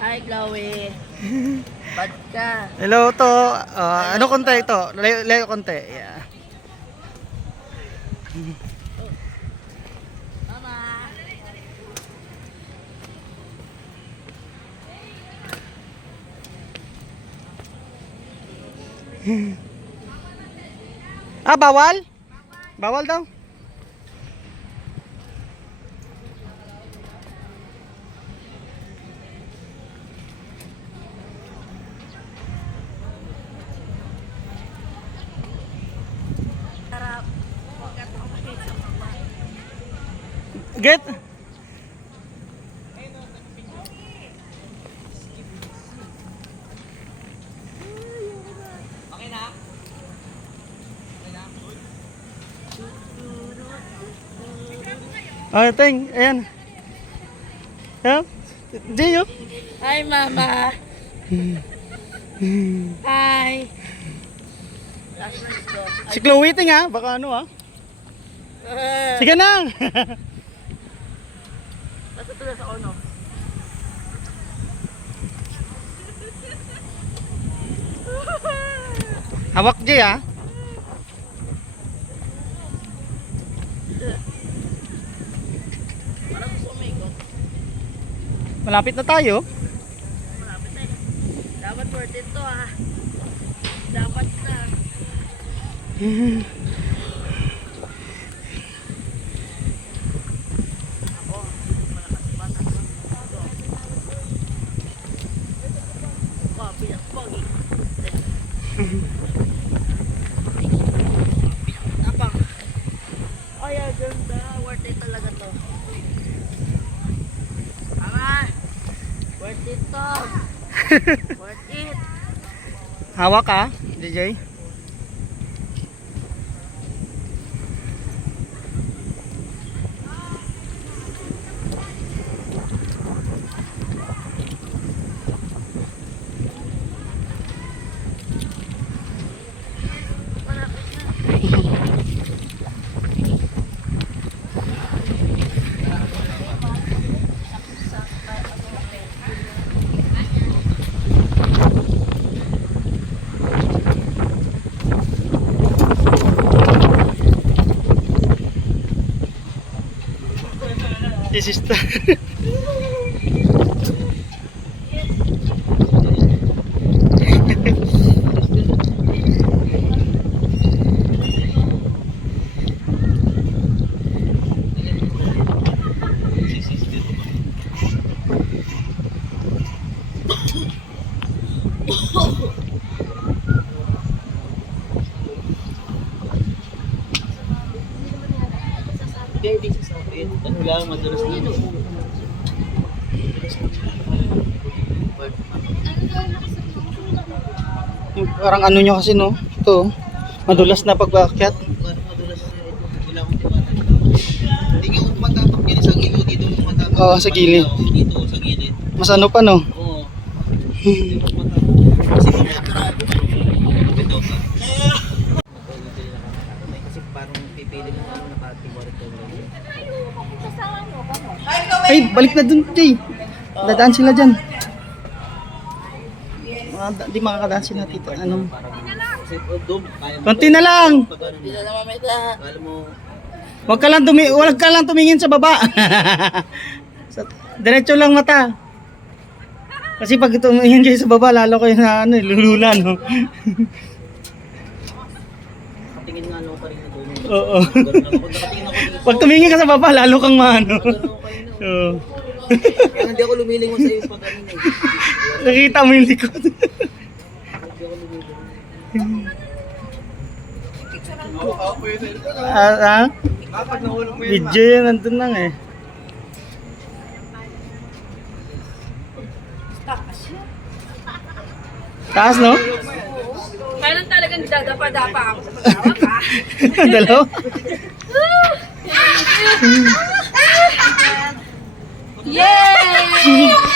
Hi, Chloe. Bad ka. Hello to. Ano konti ito? Layo konti. Yeah. Mama. Bawal? Bawal daw. Harap. Huwag ka tumakit sa mama. Get. Ting, ayan. Yup. Jay, yup. Hi, Mama. Hi. Last words ko. Si Chloe, ting ha. Baka ano ha. Sige na. Basta tulas ako, no? Hawak Jay ha. Parang gusto umikot. Malapit na tayo. Malapit na eh. Dapat worth it to, ah. Dapat na. Ako, malakas pa. Copy ng pogi. Tapang. Ay, ganda. Worth it talaga to. Tama. Worth it to. Worth it. Hawak ha, DJ. This is the Hindi sa sakit. Ano lang, madalas na yun. yung parang ano nyo kasi no. Ito, madulas na pag-aakyat. Madalas na yun. Wala akong tiwala. Hindi nga ako tumatapak yun sa gilid. Dito ako tumatapak. Oo, sa gilid. Dito, sa gilid. Mas ano pa no. Oo. Hindi ako tumatapak. Kasi mamaya karado. Ito ka. Kasi parang pipili mo ano nakatiwarit ko. Ay, balik na dun, Jay. Dadaan sila dyan. Di makakadaan sila tito. Ano? Kasi doon, kaya mo. Konti na lang. Pag ano Hindi na. na mamita. Kala mo, Wag ka lang tumingin sa baba. Diretso lang mata. Kasi pag tumingin kayo sa baba, lalo kayo na ano, lulula, no? tingin nga lang pa rin na doon. Oo. Ganun ako. Nakatingin ako dito. Pag tumingin ka sa baba, lalo kang maano. Ganun ako kayo na. Oo. Kaya hindi ako lumilingon sa iyo pag ano eh. Nakita mo yung likod. Hindi ako lumilingon. Video yun, nandun lang eh. Taas, no? Kailan talagang dadapa-dapa ako sa pagkawak, ha? Dalaw? Yay!